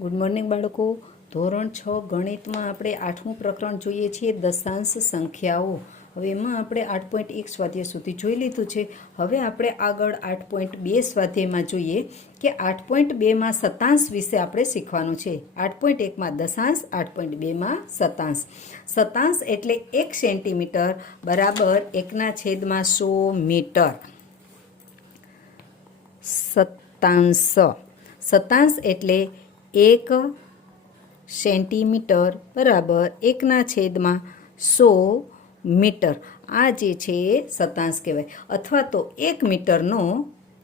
Good morning બાળકો. ધોરણ 6 ગણિતમાં આપણે 8મું પ્રકરણ જોઈએ છીએ, દશાંશ સંખ્યાઓ. હવે એમાં આપણે 8.1 સ્વાધ્યાય સુધી જોઈ લીધું છે. હવે આપણે આગળ 8.2 સ્વાધ્યાયમાં જોઈએ કે 8.2માં શતાંશ વિશે આપણે શીખવાનું છે. 8.1માં દશાંશ, 8.2માં શતાંશ. શતાંશ એટલે 1 સેન્ટીમીટર બરાબર 1/100 મીટર. શતાંશ. શતાંશ એટલે 1 સેન્ટીમીટર બરાબર 1/100 મીટર. આ જે છે એ શતાંશ કહેવાય. અથવા તો 1 મીટરનો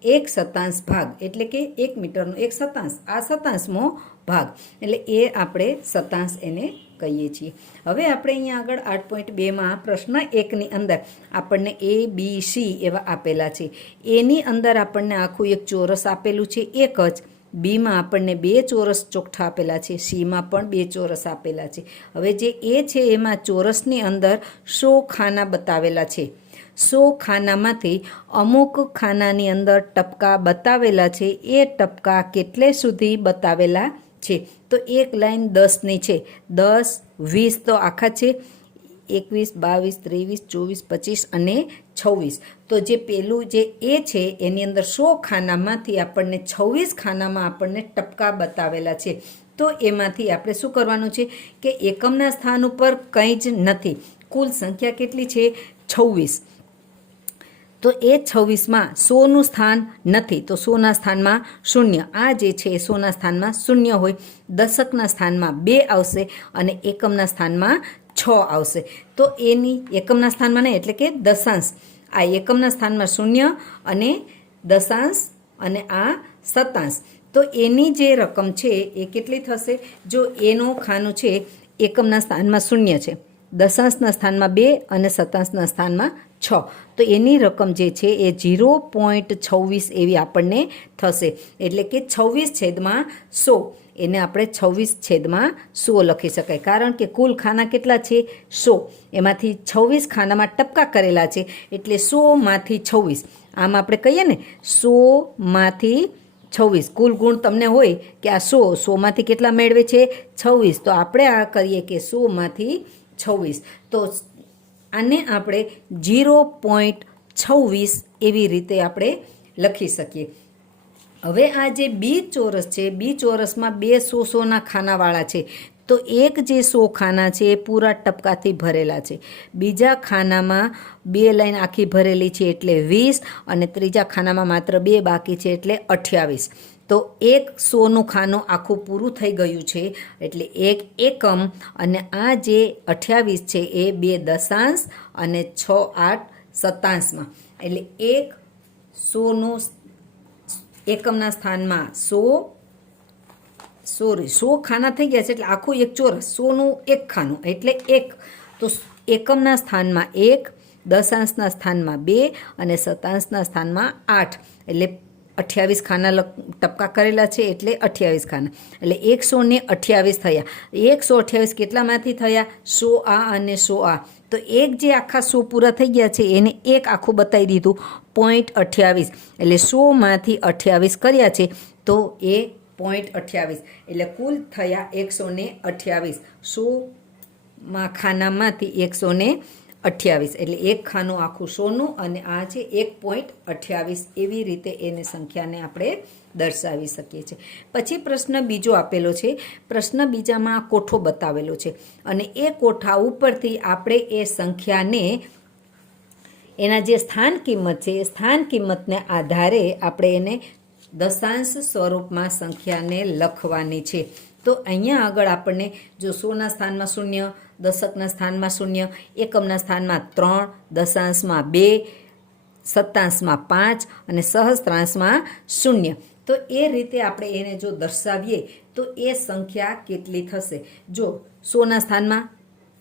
1 શતાંશ ભાગ એટલે કે 1 મીટરનો 1 શતાંશ, આ શતાંશમો ભાગ, એટલે એ આપણે શતાંશ એને કહીએ છીએ. હવે આપણે અહીંયા આગળ 8.2માં પ્રશ્ન 1ની અંદર આપણને A, B, C એવા આપેલા છે. એની અંદર આપણને આખું એક ચોરસ આપેલું છે, એક જ. બીમાં આપણને 2 ચોરસ ચોખ્ઠા આપેલા છે, સીમાં પણ 2 ચોરસ આપેલા છે. હવે જે એ છે એમાં ચોરસની અંદર 100 ખાના બતાવેલા છે. 100 ખાનામાંથી અમુક ખાનાની અંદર ટપકા બતાવેલા છે. એ ટપકા કેટલે સુધી બતાવેલા છે? તો એક લાઈન 10ની છે. 10, 20 તો આખા છે, 21, 22, 23, 24, 25 અને 26. તો જે પેલું જે એ છે એની અંદર 100 ખાનામાંથી આપણને 26 ખાનામાં આપણને ટપકા બતાવેલા છે. તો એમાંથી આપણે શું કરવાનું છે કે એકમના સ્થાન ઉપર કંઈ જ નથી. કુલ સંખ્યા કેટલી છે? 26. તો એ 26માં 100નું સ્થાન નથી, તો 100ના સ્થાનમાં 0. આ જે છે એ 100ના સ્થાનમાં 0 હોય. દશકના સ્થાનમાં 2 આવશે અને એકમના સ્થાનમાં 6 આવશે. તો એની એકમના સ્થાનમાં નહીં, એટલે કે દશાંશ. આ એકમના સ્થાનમાં 0 અને દશાંશ અને આ શતાંશ. તો એની જે રકમ છે એ કેટલી થશે? જો એનું ખાનું છે એકમના સ્થાનમાં 0 છે, દશાંશના સ્થાનમાં 2 અને શતાંશના સ્થાનમાં 6, તો એની રકમ જે છે એ 0.26 એવી આપણને થશે. એટલે કે 26/100. એને આપણે 26/100 લખી શકાય, કારણ કે કુલ ખાના કેટલા છે? 100. એમાંથી 26 ખાનામાં ટપકા કરેલા છે, એટલે 100માંથી 26. આમ આપણે કહીએ ને 100માંથી 26. કુલ ગુણ તમને હોય કે આ 100માંથી કેટલા મેળવે છે? 26. તો આપણે આ કરીએ કે 100માંથી 26. તો આને આપણે 0.26 એવી રીતે આપણે લખી શકીએ. હવે આ જે બી ચોરસ છે, બી ચોરસમાં 2 100-100ના ખાનાવાળા છે. તો એક જે 100 ખાના છે એ પૂરા ટપકાથી ભરેલા છે. બીજા ખાનામાં 2 લાઈન આખી ભરેલી છે એટલે 20, અને ત્રીજા ખાનામાં માત્ર 2 બાકી છે એટલે 28. તો એક 100નું ખાનું આખું પૂરું થઈ ગયું છે, એટલે એક એકમ. અને આ જે 28 છે એ 2 દશાંશ અને 6, 8 શતાંશમાં. એટલે એક 100નું એકમના સ્થાનમાં 100 ખાના થઈ ગયા છે, એટલે આખું એક ચોરસ 100નું એક ખાનું એટલે 1. તો એકમના સ્થાનમાં 1, દશાંશના સ્થાનમાં 2 અને શતાંશના સ્થાનમાં 8, એટલે 28 ખાના ટપકા કરેલા છે એટલે 28 ખાના. એટલે 128 થયા. 128 કેટલામાંથી થયા? 100 આ અને 100 આ. તો એક જે આખા 100 પૂરા થઈ ગયા છે એને એક આખું બતાવી દીધું, 0.28. એટલે 100માંથી 28 કર્યા છે તો એ 0.28. એટલે કુલ થયા 128. 100માં ખાનામાંથી 128, એટલે એક ખાનું આખું 100નું અને આ છે 1.28. એવી રીતે એને સંખ્યાને આપણે દર્શાવી શકીએ છીએ. પછી પ્રશ્ન બીજો આપેલો છે. પ્રશ્ન બીજામાં કોઠો બતાવેલો છે, અને એ કોઠા ઉપરથી આપણે એ સંખ્યાને, એના જે સ્થાન કિંમત છે એ સ્થાન કિંમતને આધારે આપણે એને દશાંશ સ્વરૂપમાં સંખ્યાને લખવાની છે. તો અહીંયા આગળ આપણને જો 100ના સ્થાનમાં 0, દશકના સ્થાનમાં 0, એકમના સ્થાનમાં 3, દશાંશમાં 2, શતાંશમાં 5 અને સહસ્ત્રાંશમાં 0. તો એ રીતે આપણે એને જો દર્શાવીએ તો એ સંખ્યા કેટલી થશે? જો 100ના સ્થાનમાં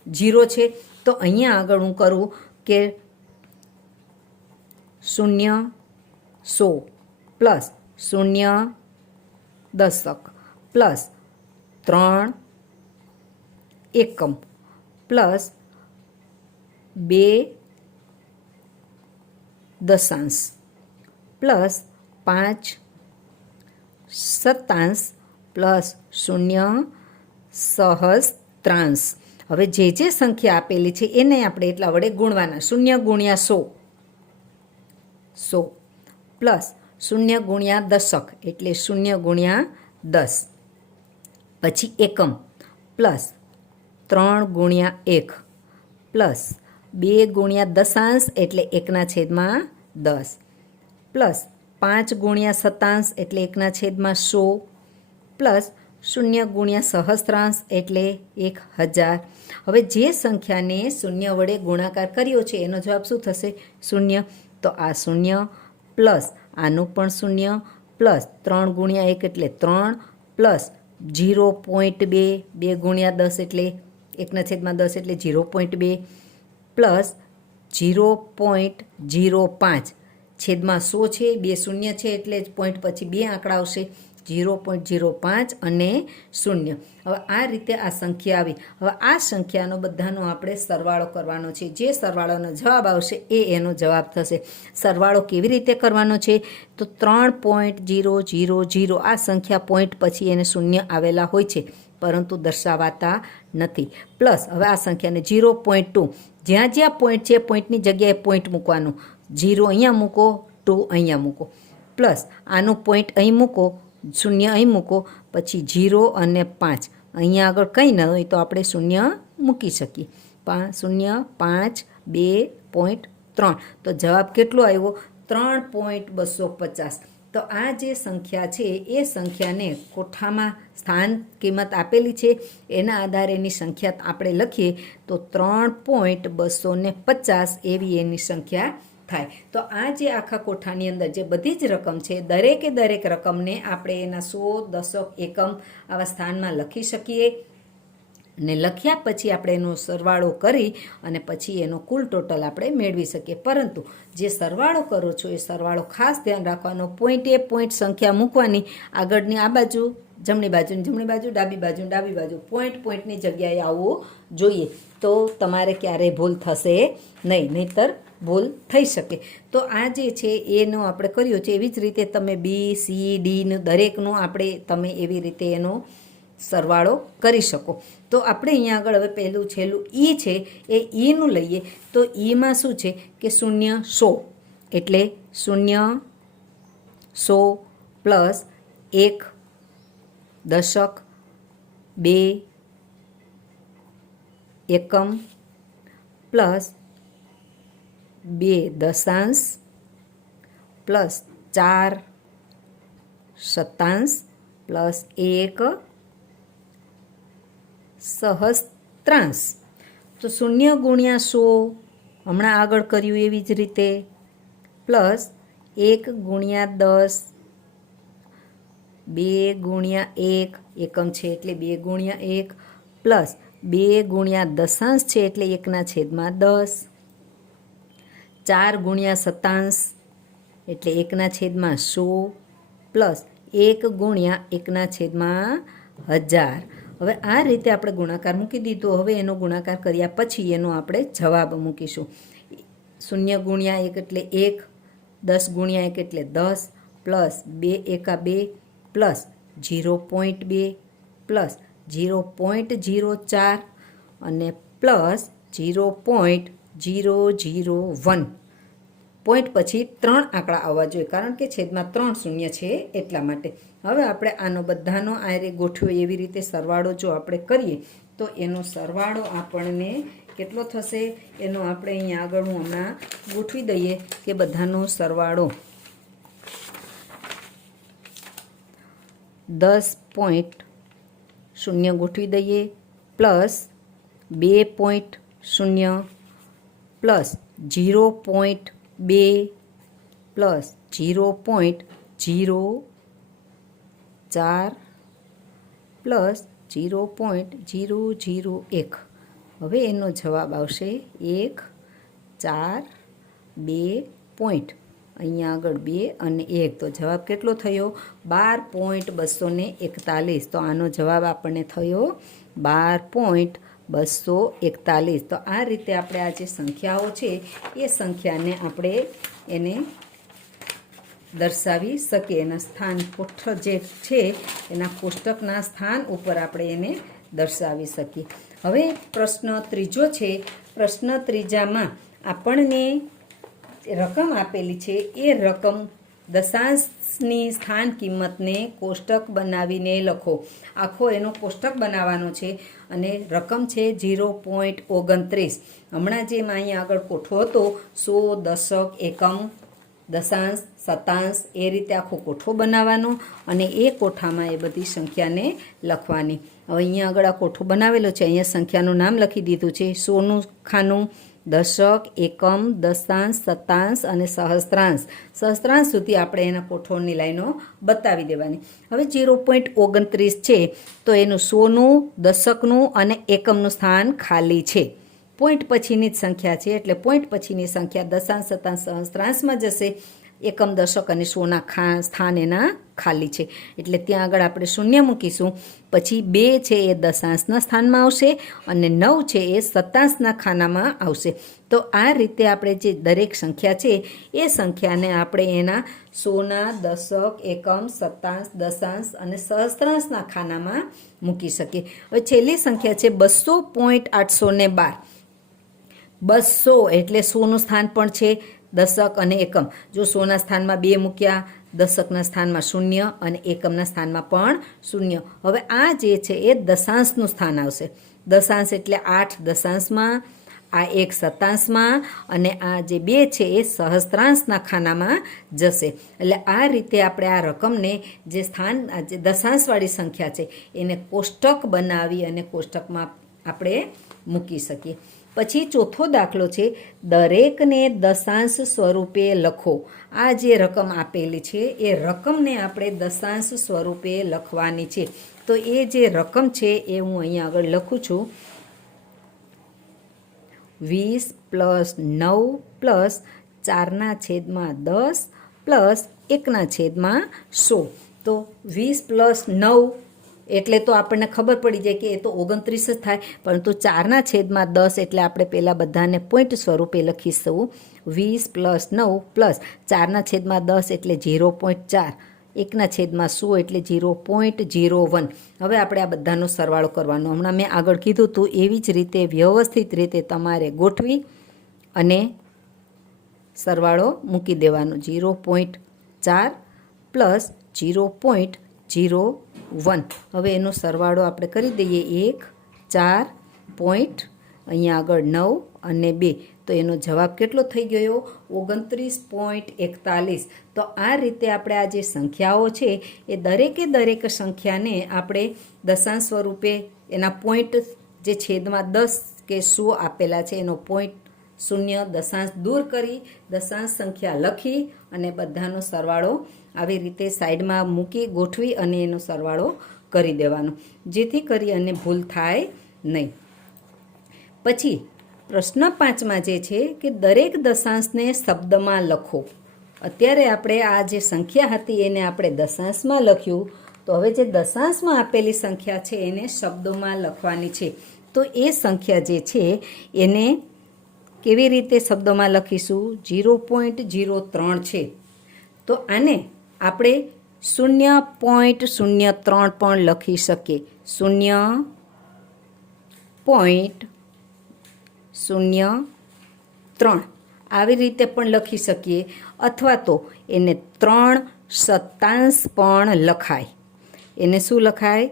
0 છે, તો અહીંયા આગળ હું કરું કે 0, 100 પ્લસ 0 દશક પ્લસ 3 એકમ પ્લસ 2 દશાંશ પ્લસ 5 શતાંશ પ્લસ શૂન્ય સહસ્ત્રાંશ. હવે જે સંખ્યા આપેલી છે એને આપણે એટલા વડે ગુણવાના. 0 ગુણ્યા 100 પ્લસ 0 ગુણ્યા દશક એટલે 0 ગુણ્યા 10, પછી એકમ પ્લસ 3 ગુણ્યા 1 પ્લસ 2 ગુણ્યા દશાંશ એટલે 1/10 પ્લસ 5 ગુણ્યા શતાંશ એટલે 1/100 પ્લસ 0 ગુણ્યા સહસ્ત્રાંશ એટલે 1000. હવે જે સંખ્યાને 0 વડે ગુણાકાર કર્યો છે એનો જવાબ શું થશે? 0. તો આ 0 પ્લસ આનું પણ 0 પ્લસ 3 ગુણ્યા 1 એટલે 3 પ્લસ 0.2, 2 ગુણ્યા 10 એટલે 1/10 એટલે 0.2 પ્લસ 0.05 છેદમાં 100 છે, 2 શૂન્ય છે એટલે જ પોઈન્ટ પછી 2 આંકડા આવશે, 0.05 અને 0. હવે આ રીતે આ સંખ્યા આવી. હવે આ સંખ્યાનો બધાનો આપણે સરવાળો કરવાનો છે. જે સરવાળોનો જવાબ આવશે એ એનો જવાબ થશે. સરવાળો કેવી રીતે કરવાનો છે? તો 3.000 આ સંખ્યા પોઈન્ટ પછી એને 0 આવેલા હોય છે પરંતુ દર્શાવાતા નથી. પ્લસ હવે આ સંખ્યાને 0.2 જ્યાં જ્યાં પોઈન્ટ છે પોઈન્ટની જગ્યાએ પોઈન્ટ મૂકવાનો. 0 અહીંયા મૂકો, 2 અહીંયા મૂકો, પ્લસ આનું પોઈન્ટ અહીં મૂકો, 0 અહીં મૂકો, પછી 0 અને 5 અહીંયા આગળ કંઈ ન હોય તો આપણે 0 મૂકી શકીએ. 0, 5, 2.3 તો જવાબ કેટલો આવ્યો? 3.250. તો આ જે સંખ્યા છે એ સંખ્યાને કોઠામાં સ્થાન કિંમત આપેલી છે એના આધારે એની સંખ્યા આપણે લખીએ તો 3.250 એવી એની સંખ્યા થાય. તો આ જે આખા કોઠાની અંદર જે બધી જ રકમ છે દરેકે દરેક રકમને આપણે એના 100, દશક, એકમ આવા સ્થાનમાં લખી શકીએ અને લખ્યા પછી આપણે એનો સરવાળો કરી અને પછી એનો કુલ ટોટલ આપણે મેળવી શકીએ. પરંતુ જે સરવાળો કરો છો એ સરવાળો ખાસ ધ્યાન રાખવાનો. પોઈન્ટે પોઈન્ટ સંખ્યા મૂકવાની, આગળની આ બાજુ જમણી બાજુ, ડાબી બાજુ પોઈન્ટની જગ્યાએ આવવું જોઈએ. તો તમારે ક્યારેય ભૂલ થશે નહીંતર ભૂલ થઈ શકે. તો આ જે છે એનો આપણે કર્યો છે એવી જ રીતે તમે બી, સી, ડીનું દરેકનું તમે એવી રીતે એનો સરવાળો કરી શકો. તો આપણે અહીંયા આગળ હવે પહેલું છેલ્લું ઈ છે એ ઈનું લઈએ તો ઈમાં શું છે કે 0, 100 એટલે 0, 100 પ્લસ 1 દશક, 2 એકમ પ્લસ 2 દશાંશ પ્લસ 4 શતાંશ પ્લસ 1 સહસ્ત્રાંશ. તો 0 ગુણ્યા 100 હમણાં આગળ કર્યું એવી જ રીતે પ્લસ 1 ગુણ્યા 10, 2 ગુણ્યા 1 એકમ છે એટલે 2 ગુણ્યા 1 પ્લસ 2 ગુણ્યા દશાંશ છે એટલે 1/10, 4 ગુણ્યા શતાંશ એટલે 1/100 પ્લસ 1 ગુણ્યા 1/1000. હવે આ રીતે આપણે ગુણાકાર મૂકી દીધો. હવે એનો ગુણાકાર કર્યા પછી એનો આપણે જવાબ મૂકીશું. 0 ગુણ્યા 1 એટલે 1, 10 ગુણ્યા 1 એટલે 10 પ્લસ 2 એકા 2 પ્લસ 0.2 પ્લસ 0.04 અને પ્લસ 0.001. પોઈન્ટ પછી 3 આંકડા આવવા જોઈએ કારણ કે છેદમાં 3 શૂન્ય છે એટલા માટે. હવે આપણે આનો બધાનો આરે ગોઠવ્યો એવી રીતે સરવાળો જો આપણે કરીએ તો એનો સરવાળો આપણને કેટલો થશે એનો આપણે અહીંયા આગળ હું હમણાં ગોઠવી દઈએ કે બધાનો સરવાળો 10.0 ગોઠવી દઈએ પ્લસ 2.0 પ્લસ 0.2 પ્લસ 0.04 પ્લસ 0.001. હવે એનો જવાબ આવશે 1, 4, 2 પોઈન્ટ અહીંયા આગળ 2 અને 1. તો જવાબ કેટલો થયો? 12.241. તો આનો જવાબ આપણને થયો 12.241. તો આ રીતે આપણે આ જે સંખ્યાઓ છે એ સંખ્યાને આપણે એને દર્શાવી શકીએ. એના સ્થાન કોષ્ટક જે છે એના કોષ્ટકના સ્થાન ઉપર આપણે એને દર્શાવી શકીએ. હવે પ્રશ્ન ત્રીજો છે. પ્રશ્ન ત્રીજામાં આપણને રકમ આપેલી છે. એ રકમ દશાંશની સ્થાન કિંમતને કોષ્ટક બનાવીને લખો. આખો એનો કોષ્ટક બનાવવાનો છે અને રકમ છે 0.29. હમણાં જેમ અહીંયા આગળ કોઠો હતો 100, દશક, એકમ, દશાંશ, શતાંશ, એ રીતે આખો કોઠો બનાવવાનો અને એ કોઠામાં એ બધી સંખ્યાને લખવાની. હવે અહીંયા આગળ આ કોઠો બનાવેલો છે. અહીંયા સંખ્યાનું નામ લખી દીધું છે. 100નું ખાનું, દશક, એકમ, દશાંશ, શતાંશ અને સહસ્ત્રાંશ. સહસ્ત્રાંશ સુધી આપણે એના કોઠોની લાઈનો બતાવી દેવાની. હવે 0.29 છે તો એનું 100નું, દશકનું અને એકમનું સ્થાન ખાલી છે. પોઈન્ટ પછીની જ સંખ્યા છે એટલે પોઈન્ટ પછીની સંખ્યા દશાંશ, શતાંશ, સહસ્ત્રાંશમાં જશે. એકમ, દશક અને 100ના સ્થાન એના ખાલી છે એટલે ત્યાં આગળ આપણે શૂન્ય મૂકીશું. પછી 2 છે એ દશાંશના સ્થાનમાં આવશે અને 9 છે એ શતાંશના ખાનામાં આવશે. તો આ રીતે આપણે જે દરેક સંખ્યા છે એ સંખ્યાને આપણે એના 100ના, દશક, એકમ, શતાંશ, દશાંશ અને સહસ્ત્રાંશના ખાનામાં મૂકી શકીએ. હવે છેલ્લી સંખ્યા છે 200.812. 200 એટલે 100નું સ્થાન પણ છે, દશક અને એકમ. જો 100ના સ્થાનમાં 2 મૂક્યા, દશકના સ્થાનમાં 0 અને એકમના સ્થાનમાં પણ 0. હવે આ જે છે એ દશાંશનું સ્થાન આવશે. દશાંશ એટલે 8 દશાંશમાં, આ 1 શતાંશમાં અને આ જે 2 છે એ સહસ્ત્રાંશના ખાનામાં જશે. એટલે આ રીતે આપણે આ રકમને જે સ્થાન જે દશાંશવાળી સંખ્યા છે એને કોષ્ટક બનાવી અને કોષ્ટકમાં આપણે મૂકી શકીએ. પછી ચોથો દાખલો છે. દરેકને દશાંશ સ્વરૂપે લખો. આ જે રકમ આપેલી છે એ રકમને આપણે દશાંશ સ્વરૂપે લખવાની છે. તો એ જે રકમ છે એ હું અહીંયા આગળ લખું છું. 20 + 9 + 4/10 + 1/100. તો 20 + 9 એટલે તો આપણને ખબર પડી જાય કે એ તો 29 જ થાય, પરંતુ 4/10 એટલે આપણે પહેલાં બધાને પોઈન્ટ સ્વરૂપે લખીશું. 20 + 9 + 4/10 એટલે 0.4, 1/100 એટલે 0.01. હવે આપણે આ બધાનો સરવાળો કરવાનો. હમણાં મેં આગળ કીધું હતું એવી જ રીતે વ્યવસ્થિત રીતે તમારે ગોઠવી અને સરવાળો મૂકી દેવાનો. 0.4 + 0.01. હવે એનો સરવાળો આપણે કરી દઈએ. 1, 4, પોઈન્ટ અહીંયા આગળ 9 અને 2. તો એનો જવાબ કેટલો થઈ ગયો? 29.41. તો આ રીતે આપણે આ જે સંખ્યાઓ છે એ દરેકે દરેક સંખ્યાને આપણે દશાંશ સ્વરૂપે એના પોઈન્ટ જે છેદમાં 10 કે 100 આપેલા છે એનો પોઈન્ટ 0 દશાંશ દૂર કરી દશાંશ સંખ્યા લખી અને બધાનો સરવાળો આવી રીતે સાઈડમાં મૂકી ગોઠવી અને એનો સરવાળો કરી દેવાનો, જેથી કરી અને ભૂલ થાય નહીં. પછી પ્રશ્ન 5માં જે છે કે દરેક દશાંશને શબ્દમાં લખો. અત્યારે આપણે આ જે સંખ્યા હતી એને આપણે દશાંશમાં લખ્યું. તો હવે જે દશાંશમાં આપેલી સંખ્યા છે એને શબ્દોમાં લખવાની છે. તો એ સંખ્યા જે છે એને કેવી રીતે શબ્દોમાં લખીશું? 0.03 છે તો આને આપણે 0.03 પણ લખી શકીએ. 0.03 આવી રીતે પણ લખી શકીએ. અથવા તો એને 3 શતાંશ પણ લખાય. એને શું લખાય?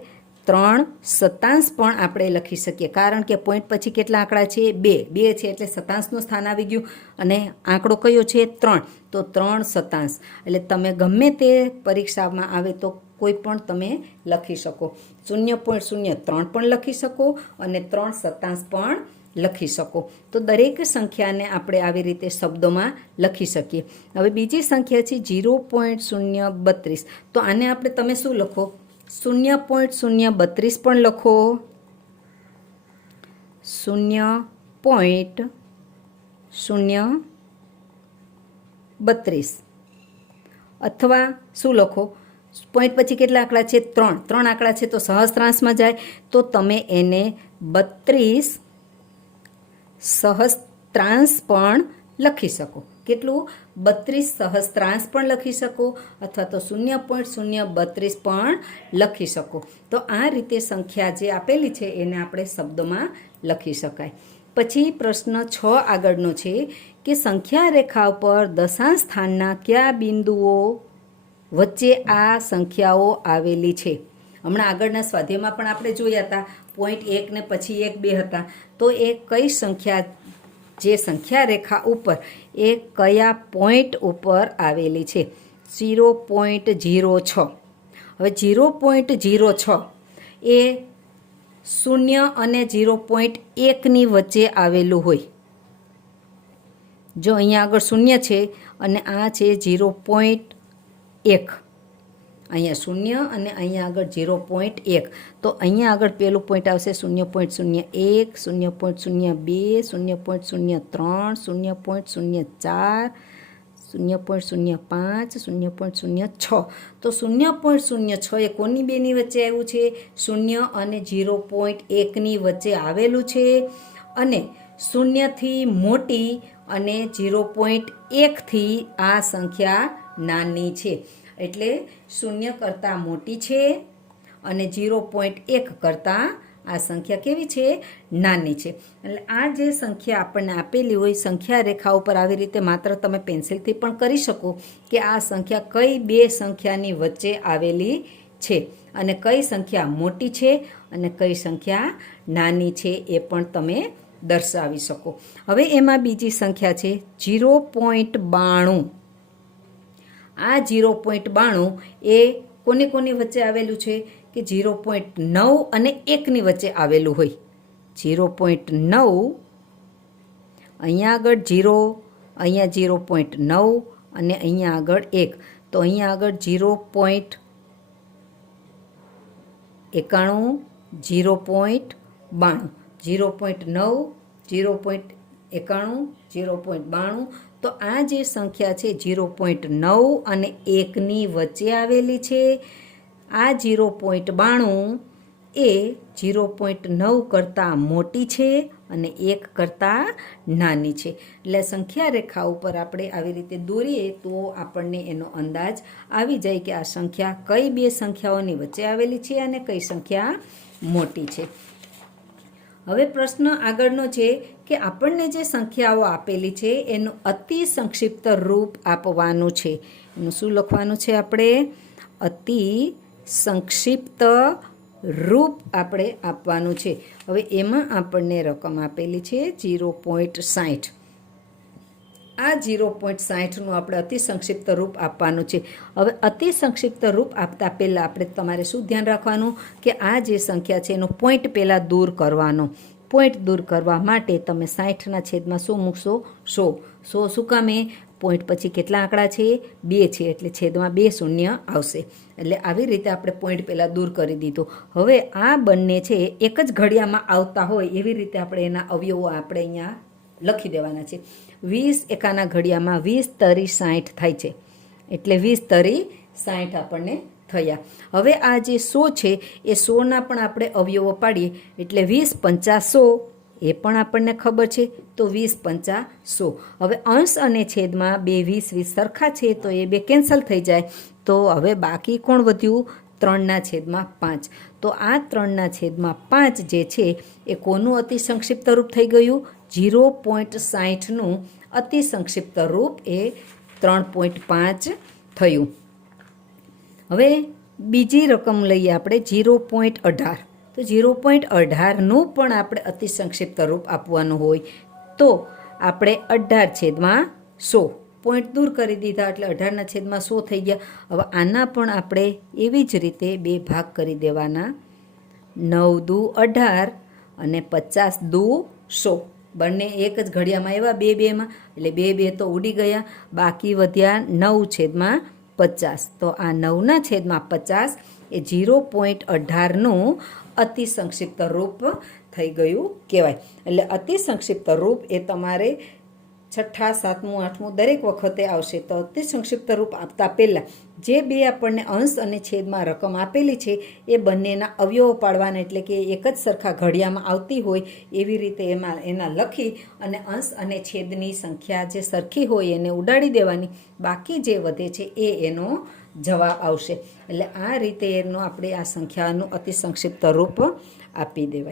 3 શતાંશ પણ આપણે લખી શકીએ. કારણ કે પોઈન્ટ પછી કેટલા આંકડા છે? 2 છે એટલે શતાંશનું સ્થાન આવી ગયું અને આંકડો કયો છે? 3. તો 3 શતાંશ. એટલે તમે ગમે તે પરીક્ષામાં આવે તો કોઈ પણ તમે લખી શકો. 0.03 પણ લખી શકો અને 3 શતાંશ પણ લખી શકો. તો દરેક સંખ્યાને આપણે આવી રીતે શબ્દોમાં લખી શકીએ. હવે બીજી સંખ્યા છે 0.032. તો આને આપણે તમે શું લખો? 0.032 પણ લખો. 0.032 અથવા શું લખો? પોઈન્ટ પછી કેટલા આંકડા છે? 3 આંકડા છે તો સહસ્ત્રાંશમાં જાય. તો તમે એને 32 સહસ્ત્રાંશ પણ લખી શકો. કેટલું 32 સહસ્ત્રાંશ પણ લખી શકો અથવા તો 0.032 પણ લખી શકો. તો આ રીતે સંખ્યા જે આપેલી છે એને આપણે શબ્દોમાં લખી શકાય. પછી પ્રશ્ન 6 આગળનો છે કે સંખ્યા રેખા પર દશાંશ સ્થાનના કયા બિંદુઓ વચ્ચે આ સંખ્યાઓ આવેલી છે. હમણાં આગળના સ્વાધ્યાયમાં પણ આપણે જોયા હતા 0.1 ને પછી 1 2 હતા. તો એ કઈ સંખ્યા જે સંખ્યા રેખા ઉપર એ કયા પોઈન્ટ ઉપર આવેલી છે? 0.06. હવે 0.06 એ 0 અને 0.1ની વચ્ચે આવેલું હોય. જો અહીંયા આગળ 0 છે અને આ છે 0.1, અહીંયા 0 અને અહીંયા આગળ 0.1. તો અહીંયા આગળ પહેલું પોઈન્ટ આવશે 0.01, 0.02, 0.03, 0.04, 0.05, 0.06. તો 0.06 એ કોની બેની વચ્ચે આવ્યું છે? 0 અને 0.1ની વચ્ચે આવેલું છે. અને 0થી મોટી અને 0.1થી આ સંખ્યા નાની છે. એટલે 0 કરતાં મોટી છે અને 0.1 કરતાં આ સંખ્યા કેવી છે? નાની છે. એટલે આ જે સંખ્યા આપણને આપેલી હોય સંખ્યા રેખા ઉપર આવી રીતે માત્ર તમે પેન્સિલથી પણ કરી શકો કે આ સંખ્યા કઈ બે સંખ્યાની વચ્ચે આવેલી છે અને કઈ સંખ્યા મોટી છે અને કઈ સંખ્યા નાની છે એ પણ તમે દર્શાવી શકો. હવે એમાં બીજી સંખ્યા છે 0.92. આ 0.92 એ કોની વચ્ચે આવેલું છે કે 0.9 અને 1ની વચ્ચે આવેલું હોય. 0.9 અહીંયા આગળ 0, અહીંયા 0.9 અને અહીંયા આગળ 1. તો અહીંયા આગળ 0.91, 0.92, 0.9, 0.91, 0.92. તો આ જે સંખ્યા છે 0.9 અને 1ની વચ્ચે આવેલી છે. આ 0.92 એ 0.9 કરતાં મોટી છે અને 1 કરતાં નાની છે. એટલે સંખ્યા રેખા ઉપર આપણે આવી રીતે દોરીએ તો આપણને એનો અંદાજ આવી જાય કે આ સંખ્યા કઈ બે સંખ્યાઓની વચ્ચે આવેલી છે અને કઈ સંખ્યા મોટી છે. હવે પ્રશ્ન આગળનો છે કે આપણને જે સંખ્યાઓ આપેલી છે એનું અતિ સંક્ષિપ્ત રૂપ આપવાનું છે. એનું શું લખવાનું છે? આપણે અતિ સંક્ષિપ્ત રૂપ આપણે આપવાનું છે. હવે એમાં આપણને રકમ આપેલી છે 0.60. આ 0.60નું આપણે અતિ સંક્ષિપ્ત રૂપ આપવાનું છે. હવે અતિ સંક્ષિપ્ત રૂપ આપતા પહેલાં આપણે તમારે શું ધ્યાન રાખવાનું કે આ જે સંખ્યા છે એનો પોઈન્ટ પહેલાં દૂર કરવાનો. પોઈન્ટ દૂર કરવા માટે તમે 60ના છેદમાં શું મૂકશો? 100. 100 શું કામે? પોઈન્ટ પછી કેટલા આંકડા છે? 2 છે એટલે છેદમાં 2 શૂન્ય આવશે. એટલે આવી રીતે આપણે પોઈન્ટ પહેલાં દૂર કરી દીધો. હવે આ બંને છે એક જ ઘડિયામાં આવતા હોય એવી રીતે આપણે એના અવયવો આપણે અહીંયા લખી દેવાના છે. 20 એકાના ઘડિયામાં 20 તરી 60 થાય છે એટલે 20 તરી 60 આપણને થયા. હવે આ જે 100 છે એ 100ના પણ આપણે અવયવો પાડીએ એટલે 20 પંચા 100 એ પણ આપણને ખબર છે. તો 20 પંચા 100. હવે અંશ અને છેદમાં 2 20 સરખા છે તો એ બે કેન્સલ થઈ જાય. તો હવે બાકી કોણ વધ્યું? 3ના છેદમાં 5. તો આ 3ના છેદમાં 5 જે છે એ કોનું અતિ સંક્ષિપ્ત રૂપ થઈ ગયું? 0.60નું અતિ સંક્ષિપ્ત રૂપ એ 3.5 થયું. હવે બીજી રકમ લઈએ આપણે 0.18. તો 0.18નું પણ આપણે અતિ સંક્ષિપ્ત રૂપ આપવાનું હોય તો આપણે 18 છેદમાં 100 પોઈન્ટ દૂર કરી દીધા એટલે 18ના છેદમાં 100 થઈ ગયા. હવે આના પણ આપણે એવી જ રીતે બે ભાગ કરી દેવાના. 9 દુ 18 અને 50 દુ 100. બંને એક જ ઘડિયામાં આવ્યા 2 2માં એટલે 2 2 તો ઉડી ગયા. બાકી વધ્યા 9 છેદમાં 50. તો આ 9ના છેદમાં 50 એ 0.18નું અતિ સંક્ષિપ્ત રૂપ થઈ ગયું કહેવાય. એટલે અતિ સંક્ષિપ્ત રૂપ એ તમારે છઠ્ઠા, સાતમું, આઠમું દરેક વખતે આવશે. તો અતિ સંક્ષિપ્ત રૂપ આપતા પહેલાં જે બે આપણને અંશ અને છેદમાં રકમ આપેલી છે એ બંનેના અવયવો પાડવાના, એટલે કે એક જ સરખા ઘડિયામાં આવતી હોય એવી રીતે એના લખી અને અંશ અને છેદની સંખ્યા જે સરખી હોય એને ઉડાડી દેવાની, બાકી જે વધે છે એનો જવાબ આવશે. એટલે આ રીતે આપણે આ સંખ્યાનું અતિ સંક્ષિપ્ત રૂપ આપી દેવાય.